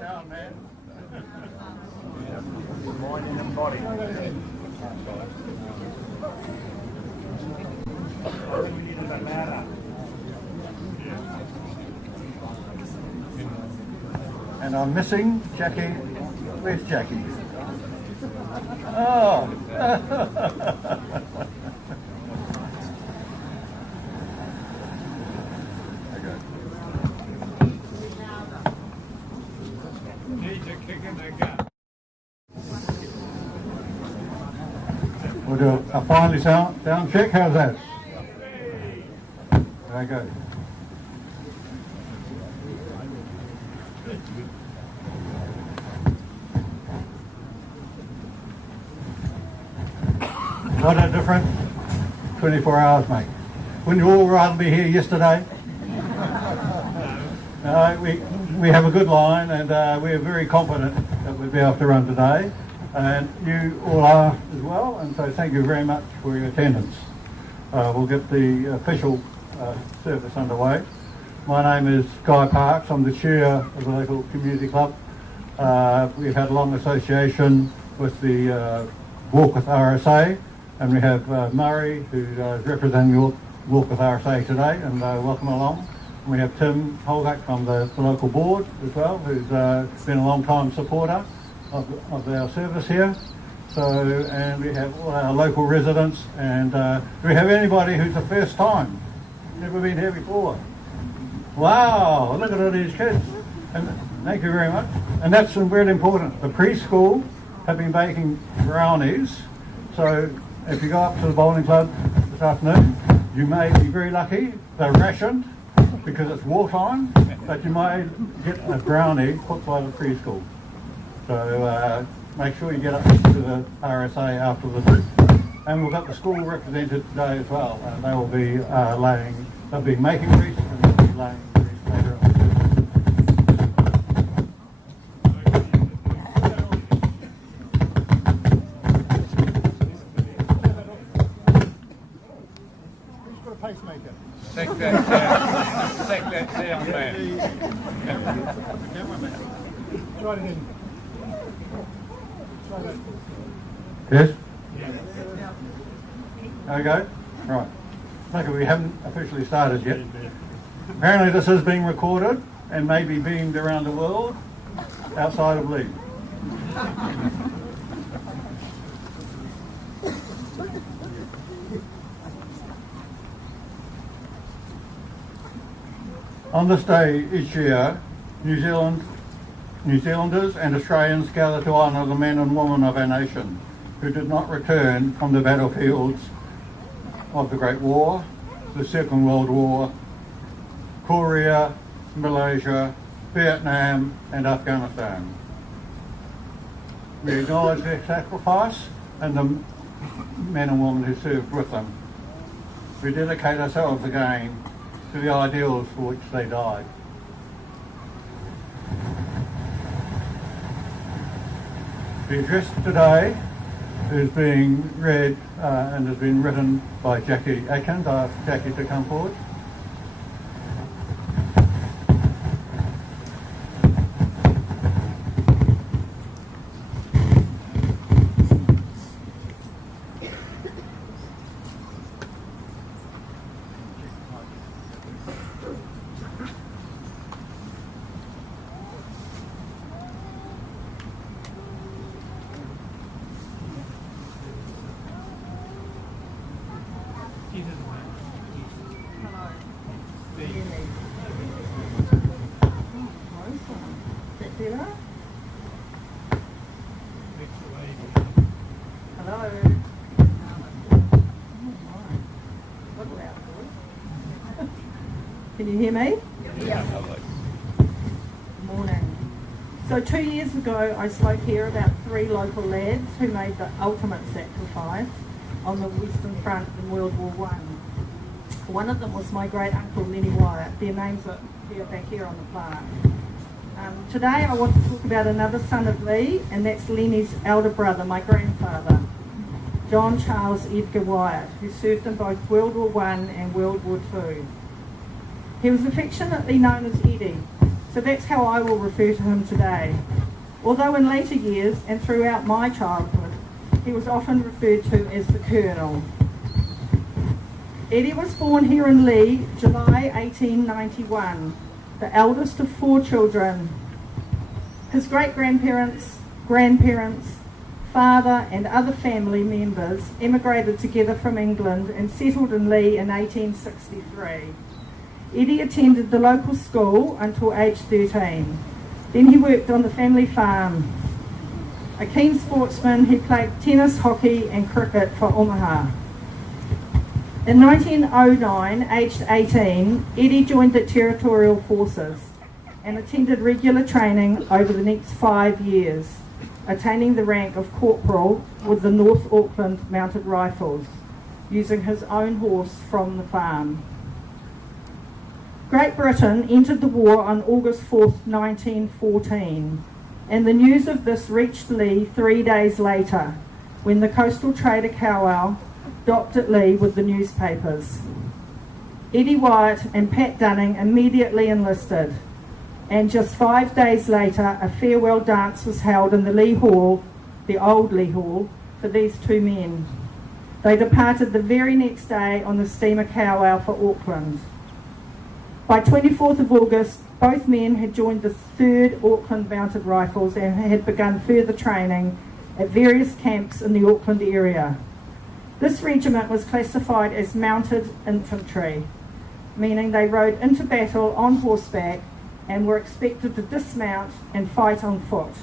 sound, man. Mind and body. I think we need a bit louder. And I'm missing Jackie. Where's Jackie? Oh! We'll do a finally sound check. How's that? Okay. Not a different 24 hours, mate. Wouldn't you all rather be here yesterday? We have a good line, and we're very confident that we'll be able to run today. And you all are as well, and so thank you very much for your attendance. We'll get the official service underway. My name is Guy Parks. I'm the chair of the local community club. We've had a long association with the Walk with RSA, and we have Murray, who's representing the Walk with RSA today, and welcome along. And we have Tim Holgate from the local board as well, who's been a long time supporter of our service here. So, and we have all our local residents, and do we have anybody who's the first time? Never been here before? Wow, look at all these kids. And thank you very much. And that's really important. The preschool have been baking brownies, so if you go up to the bowling club this afternoon, you may be very lucky. They're rationed because it's wartime, but you may get a brownie put by the preschool. So make sure you get up to the RSA after the trip. And we've got the school represented today as well, and they will be they'll be making wreaths and they'll be laying wreaths later on. Who's got a pacemaker? Take that down, man. Try it again. Yes? Okay, right. Okay, we haven't officially started yet. Apparently this is being recorded and may be beamed around the world outside of Leigh. On this day each year, New Zealanders and Australians gather to honour the men and women of our nation who did not return from the battlefields of the Great War, the Second World War, Korea, Malaysia, Vietnam and Afghanistan. We acknowledge their sacrifice and the men and women who served with them. We dedicate ourselves again to the ideals for which they died. The address today is being read and has been written by Jackie Atkins. I ask Jackie to come forward. Can you hear me? Yeah. Good morning. So 2 years ago I spoke here about 3 local lads who made the ultimate sacrifice on the Western Front in World War I. One of them was my great uncle Lenny Wyatt. Their names are here back here on the plaque. Today I want to talk about another son of Leigh, and that's Lenny's elder brother, my grandfather, John Charles Edgar Wyatt, who served in both World War I and World War II. He was affectionately known as Eddie, So that's how I will refer to him today. Although in later years and throughout my childhood, he was often referred to as the Colonel. Eddie was born here in Leigh, July 1891, the eldest of 4 children. His great-grandparents, grandparents, father and other family members emigrated together from England and settled in Leigh in 1863. Eddie attended the local school until age 13. Then he worked on the family farm. A keen sportsman, he played tennis, hockey and cricket for Omaha. In 1909, aged 18, Eddie joined the Territorial Forces and attended regular training over the next 5 years, attaining the rank of corporal with the North Auckland Mounted Rifles, using his own horse from the farm. Great Britain entered the war on August 4th, 1914, and the news of this reached Leigh 3 days later, when the coastal trader Cowell docked at Leigh with the newspapers. Eddie Wyatt and Pat Dunning immediately enlisted, and just 5 days later a farewell dance was held in the Leigh Hall, the old Leigh Hall, for these 2 men. They departed the very next day on the steamer Cowell for Auckland. By 24th of August, both men had joined the 3rd Auckland Mounted Rifles and had begun further training at various camps in the Auckland area. This regiment was classified as mounted infantry, meaning they rode into battle on horseback and were expected to dismount and fight on foot.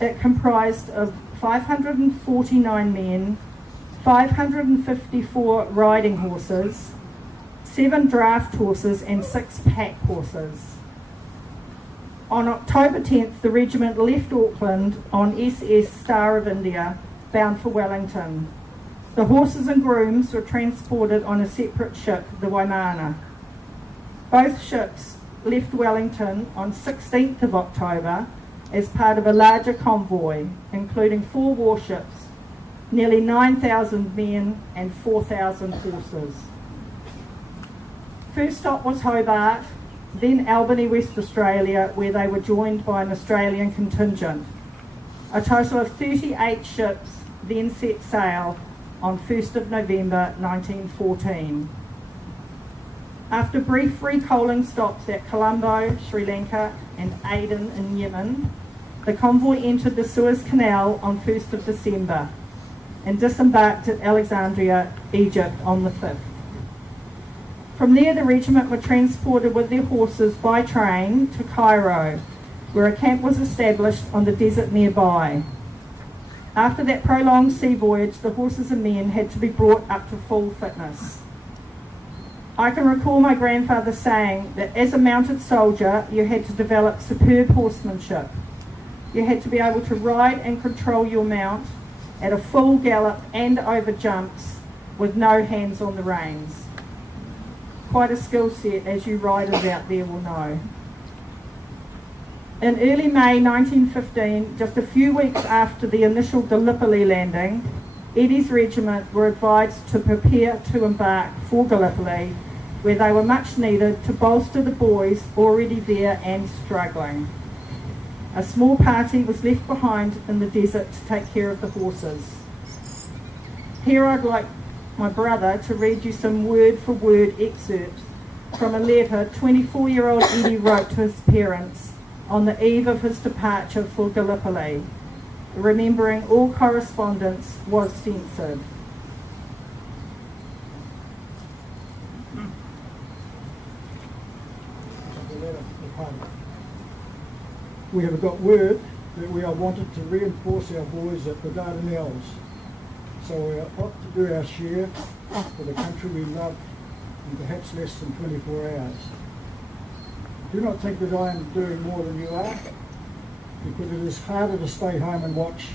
It comprised of 549 men, 554 riding horses, 7 draft horses and 6 pack horses. On October 10th, the regiment left Auckland on SS Star of India, bound for Wellington. The horses and grooms were transported on a separate ship, the Waimana. Both ships left Wellington on 16th of October as part of a larger convoy, including 4 warships, nearly 9,000 men and 4,000 horses. First stop was Hobart, then Albany, West Australia, where they were joined by an Australian contingent. A total of 38 ships then set sail on 1st of November 1914. After brief recoaling stops at Colombo, Sri Lanka and Aden in Yemen, the convoy entered the Suez Canal on 1st of December and disembarked at Alexandria, Egypt on the 5th. From there, the regiment were transported with their horses by train to Cairo, where a camp was established on the desert nearby. After that prolonged sea voyage, the horses and men had to be brought up to full fitness. I can recall my grandfather saying that as a mounted soldier, you had to develop superb horsemanship. You had to be able to ride and control your mount at a full gallop and over jumps with no hands on the reins. Quite a skill set, as you riders out there will know. In early May 1915, just a few weeks after the initial Gallipoli landing, Eddie's regiment were advised to prepare to embark for Gallipoli, where they were much needed to bolster the boys already there and struggling. A small party was left behind in the desert to take care of the horses. Here I'd like my brother to read you some word-for-word excerpts from a letter 24-year-old Eddie wrote to his parents on the eve of his departure for Gallipoli, remembering all correspondence was censored. We have got word that we are wanted to reinforce our boys at the Dardanelles, so we are ought to do our share for the country we love in perhaps less than 24 hours. Do not think that I am doing more than you are, because it is harder to stay home and watch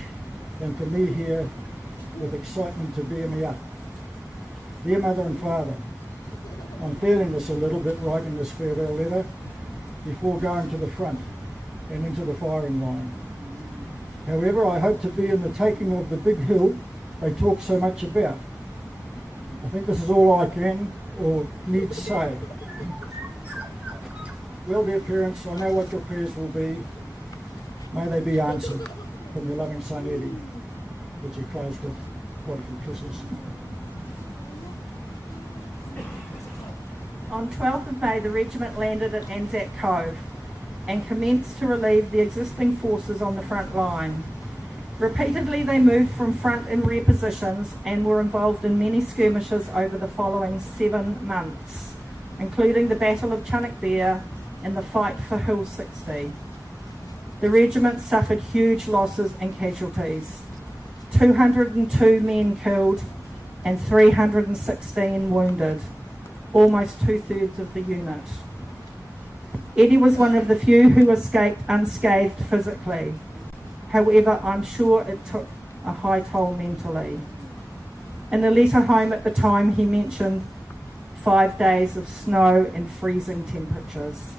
than for me here with excitement to bear me up. Dear Mother and Father, I'm feeling this a little bit writing this farewell letter before going to the front and into the firing line. However, I hope to be in the taking of the big hill they talk so much about. I think this is all I can or need to say. Well, dear parents, I know what your prayers will be. May they be answered. From your loving son, Eddie. Would you close with wonderful kisses? On 12th of May, the regiment landed at Anzac Cove and commenced to relieve the existing forces on the front line. Repeatedly, they moved from front and rear positions and were involved in many skirmishes over the following 7 months, including the Battle of Chunuk Bair and the fight for Hill 60. The regiment suffered huge losses and casualties, 202 men killed and 316 wounded, almost 2/3 of the unit. Eddie was one of the few who escaped unscathed physically. However, I'm sure it took a high toll mentally. In a letter home at the time, he mentioned 5 days of snow and freezing temperatures.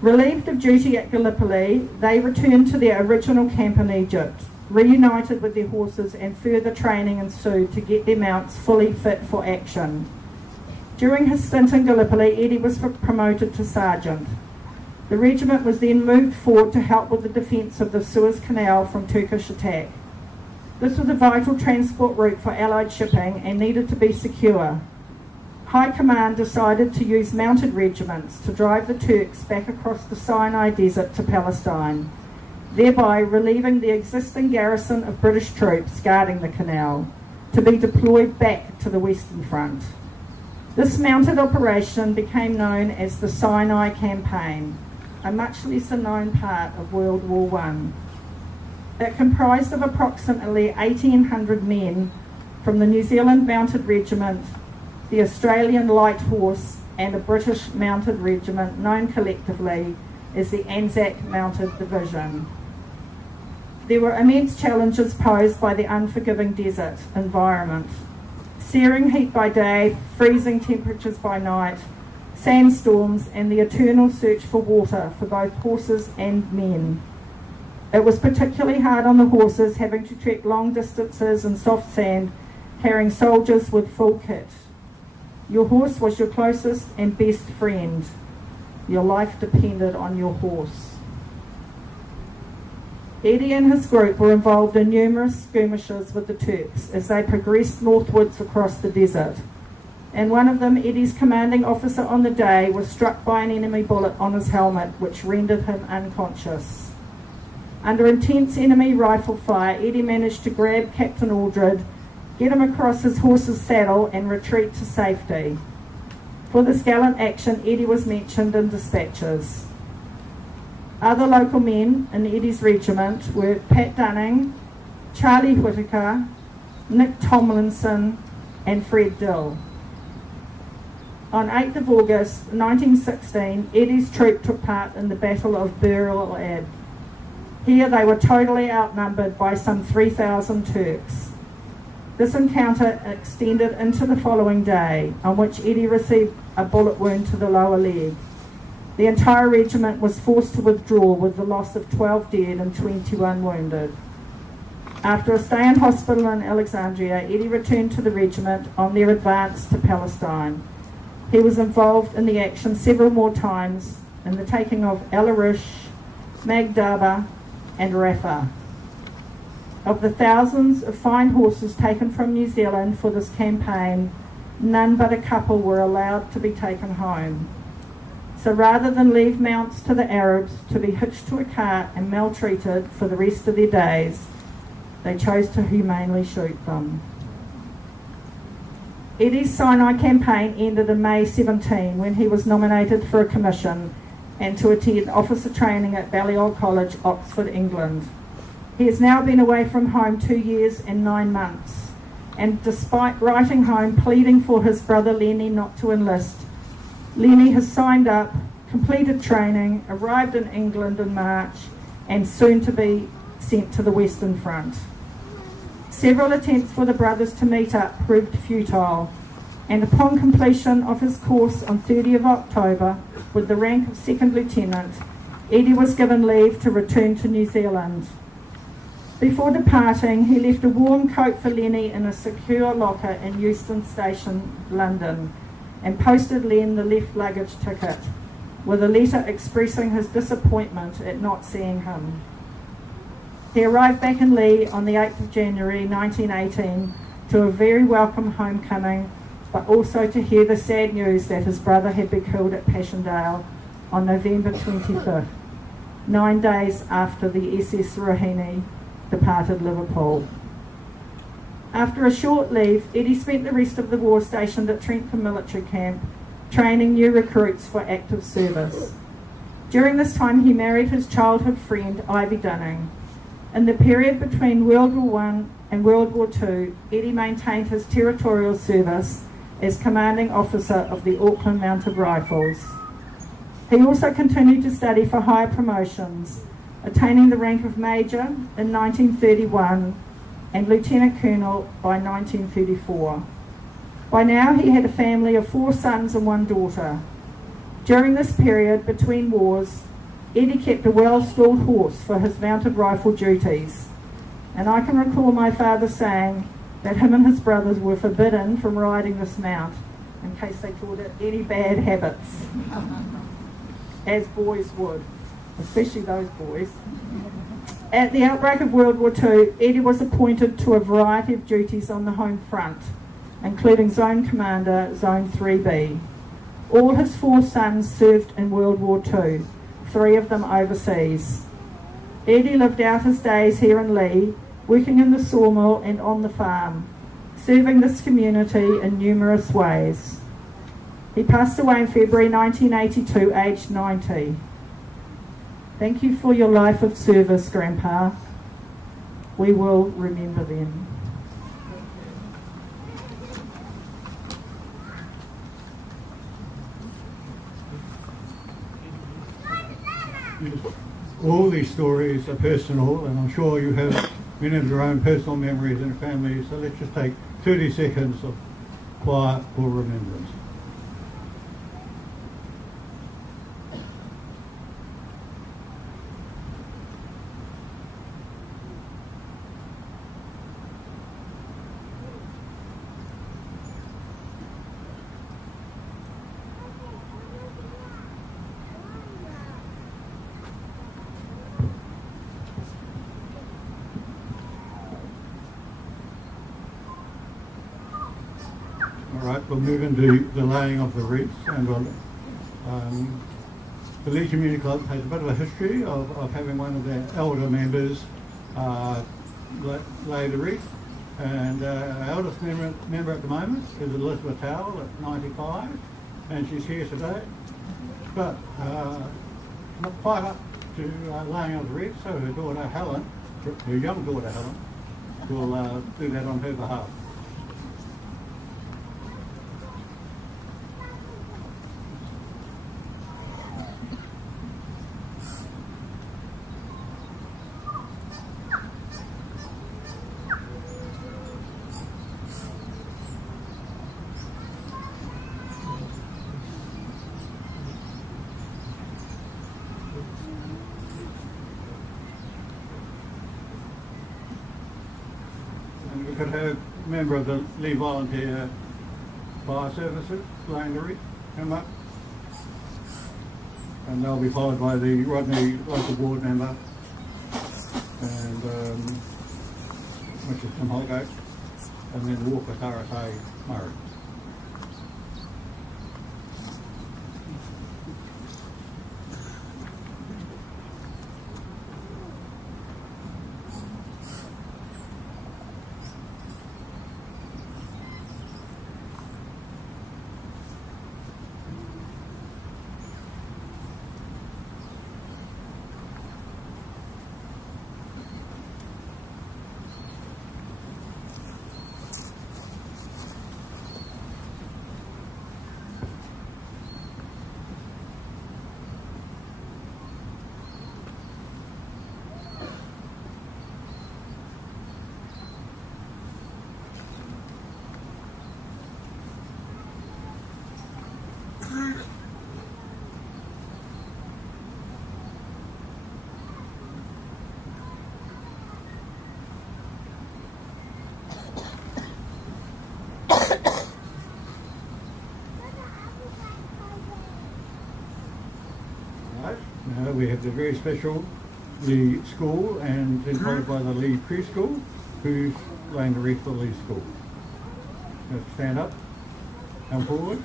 Relieved of duty at Gallipoli, they returned to their original camp in Egypt, reunited with their horses, and further training ensued to get their mounts fully fit for action. During his stint in Gallipoli, Eddie was promoted to sergeant. The regiment was then moved forward to help with the defence of the Suez Canal from Turkish attack. This was a vital transport route for Allied shipping and needed to be secure. High Command decided to use mounted regiments to drive the Turks back across the Sinai Desert to Palestine, thereby relieving the existing garrison of British troops guarding the canal to be deployed back to the Western Front. This mounted operation became known as the Sinai Campaign, a much lesser known part of World War I. It comprised of approximately 1,800 men from the New Zealand Mounted Regiment, the Australian Light Horse, and a British Mounted Regiment known collectively as the Anzac Mounted Division. There were immense challenges posed by the unforgiving desert environment. Searing heat by day, freezing temperatures by night, sandstorms, and the eternal search for water for both horses and men. It was particularly hard on the horses, having to trek long distances in soft sand, carrying soldiers with full kit. Your horse was your closest and best friend. Your life depended on your horse. Eddie and his group were involved in numerous skirmishes with the Turks as they progressed northwards across the desert. And one of them, Eddie's commanding officer on the day, was struck by an enemy bullet on his helmet, which rendered him unconscious. Under intense enemy rifle fire, Eddie managed to grab Captain Aldred, get him across his horse's saddle, and retreat to safety. For this gallant action, Eddie was mentioned in dispatches. Other local men in Eddie's regiment were Pat Dunning, Charlie Whittaker, Nick Tomlinson, and Fred Dill. On 8th of August 1916, Eddie's troop took part in the Battle of Bir el Ab. Here they were totally outnumbered by some 3,000 Turks. This encounter extended into the following day, on which Eddie received a bullet wound to the lower leg. The entire regiment was forced to withdraw with the loss of 12 dead and 21 wounded. After a stay in hospital in Alexandria, Eddie returned to the regiment on their advance to Palestine. He was involved in the action several more times in the taking of El Arish, Magdaba, and Rafah. Of the thousands of fine horses taken from New Zealand for this campaign, none but a couple were allowed to be taken home. So rather than leave mounts to the Arabs to be hitched to a cart and maltreated for the rest of their days, they chose to humanely shoot them. Eddie's Sinai campaign ended in May 17 when he was nominated for a commission and to attend officer training at Balliol College, Oxford, England. He has now been away from home 2 years and 9 months, and despite writing home pleading for his brother Lenny not to enlist, Lenny has signed up, completed training, arrived in England in March, and soon to be sent to the Western Front. Several attempts for the brothers to meet up proved futile, and upon completion of his course on 30 of October, with the rank of second lieutenant, Eddie was given leave to return to New Zealand. Before departing, he left a warm coat for Lenny in a secure locker in Euston Station, London, and posted Len the left luggage ticket with a letter expressing his disappointment at not seeing him. He arrived back in Leigh on the 8th of January 1918 to a very welcome homecoming, but also to hear the sad news that his brother had been killed at Passchendaele on November 25th, 9 days after the SS Rohini departed Liverpool. After a short leave, Eddie spent the rest of the war stationed at Trentham Military Camp, training new recruits for active service. During this time, he married his childhood friend, Ivy Dunning. In the period between World War I and World War II, Eddie maintained his territorial service as commanding officer of the Auckland Mounted Rifles. He also continued to study for higher promotions, attaining the rank of Major in 1931 and Lieutenant Colonel by 1934. By now he had a family of 4 sons and 1 daughter. During this period between wars, Eddie kept a well-stalled horse for his mounted rifle duties, and I can recall my father saying that him and his brothers were forbidden from riding this mount in case they taught it any bad habits, as boys would, especially those boys. At the outbreak of World War II, Eddie was appointed to a variety of duties on the home front, including Zone Commander, Zone 3B. All his 4 sons served in World War II, 3 of them overseas. Eddie lived out his days here in Leigh, working in the sawmill and on the farm, serving this community in numerous ways. He passed away in February 1982, aged 90. Thank you for your life of service, Grandpa. We will remember them. All these stories are personal, and I'm sure you have many of your own personal memories and families, so let's just take 30 seconds of quiet for remembrance. Alright, we'll move into the laying of the wreaths, and the Leigh Community Club has a bit of a history of having one of their elder members lay the wreath, and our eldest member at the moment is Elizabeth Howell at 95, and she's here today, but not quite up to laying of the wreath, so her daughter Helen, her young daughter Helen, will do that on her behalf. And we could have a member of the Leigh Volunteer Fire Services laying the wreath come up, and they'll be followed by the Rodney local board member, and which is Tim Holgate, and then Walker Tarate Murray. We have the very special Leigh School, and then followed by the Leigh Preschool, who's laying the wreath for Leigh School. So stand up, come forward.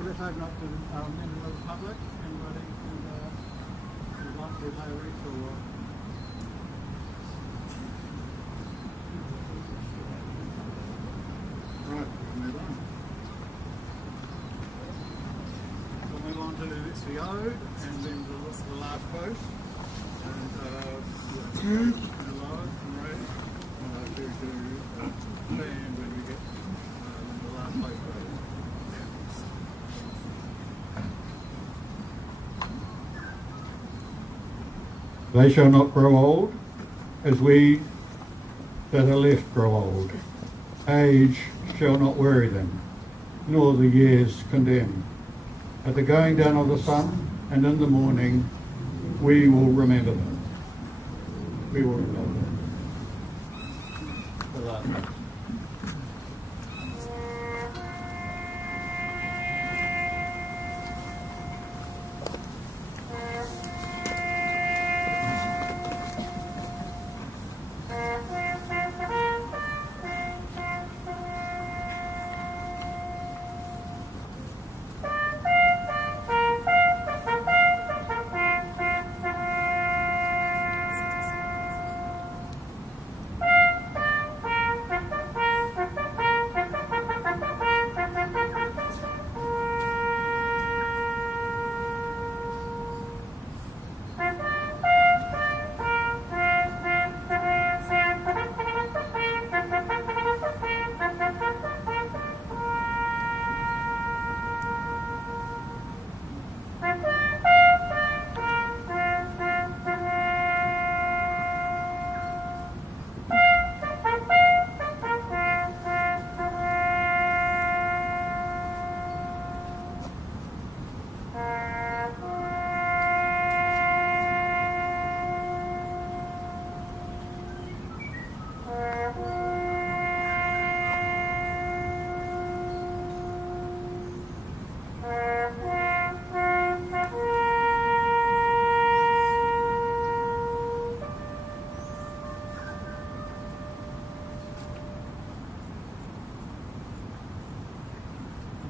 Let's open up to members of the public. Anybody who'd like to lay a wreath or... Right, we'll move on. We'll move on to the ode and then the last post. And the lower and raise to stand when we get the last post. They shall not grow old, as we that are left grow old. Age shall not weary them, nor the years condemn. At the going down of the sun and in the morning, we will remember them. We will remember them. The last one.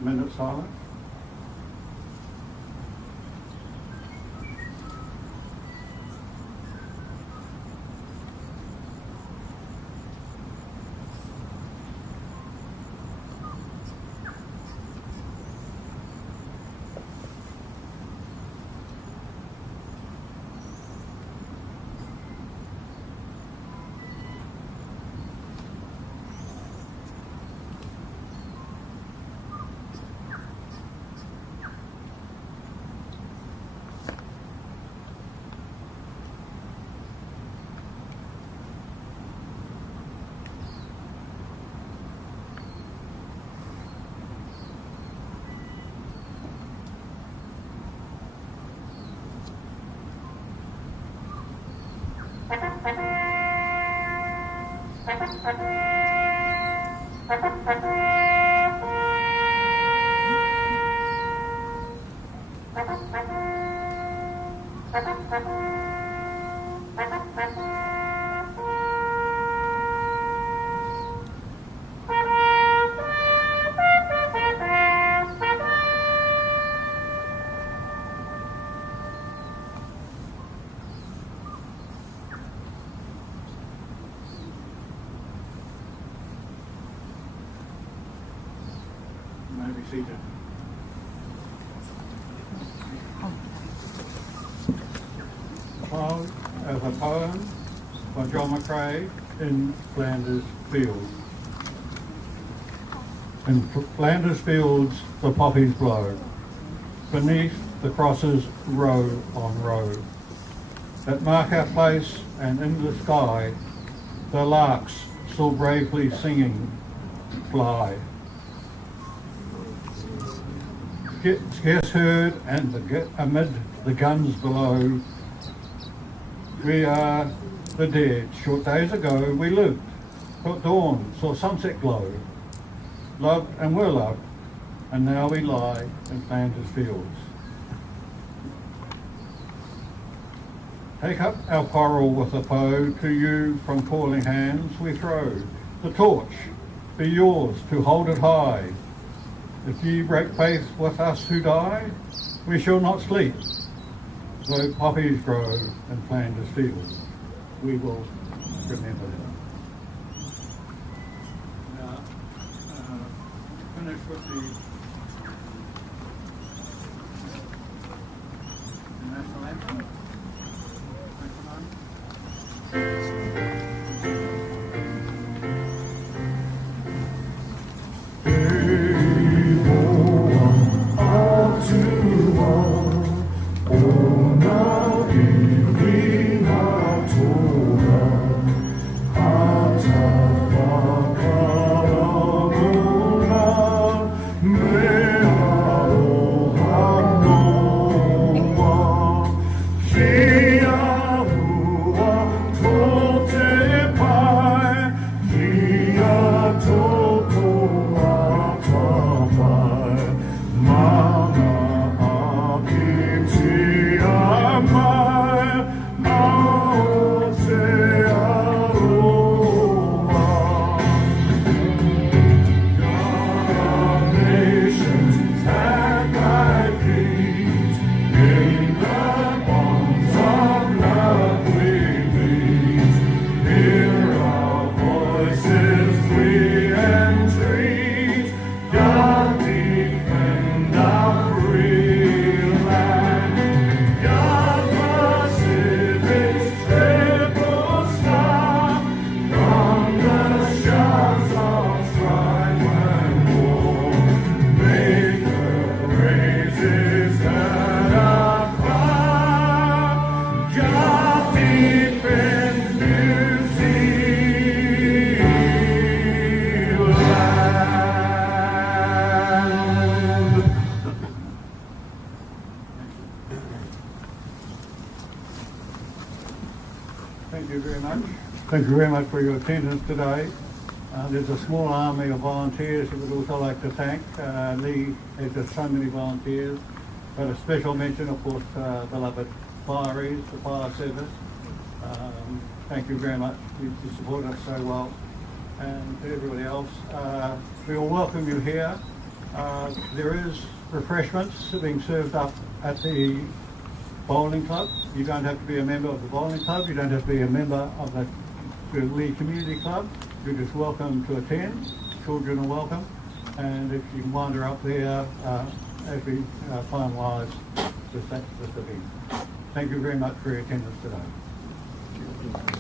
Minute silence. Be seated. As a poem by John McCrae in Flanders Field. In Flanders Fields the poppies blow, beneath the crosses row on row. that mark our place, and in the sky the larks still bravely singing fly. Scarce heard and amid the guns below, we are the dead. Short days ago we lived, got dawn, saw sunset glow, loved and were loved, and now we lie in Flanders Fields. Take up our quarrel with the foe, to you from calling hands we throw. The torch be yours to hold it high. If ye break faith with us who die, we shall not sleep. Though poppies grow in Flanders Fields, we will remember them. Now, finish with the national anthem. Thank you very much for your attendance today. There's a small army of volunteers who would also like to thank. Leigh has got so many volunteers, but a special mention, of course, beloved fireys, the fire service. Thank you very much. You support us so well. And to everybody else, we will welcome you here. There is refreshments being served up at the Bowling Club. You don't have to be a member of the Bowling Club. You don't have to be a member of the Leigh Community Club. You're just welcome to attend. Children are welcome. And if you can wander up there as we finalise this event. Thank you very much for your attendance today.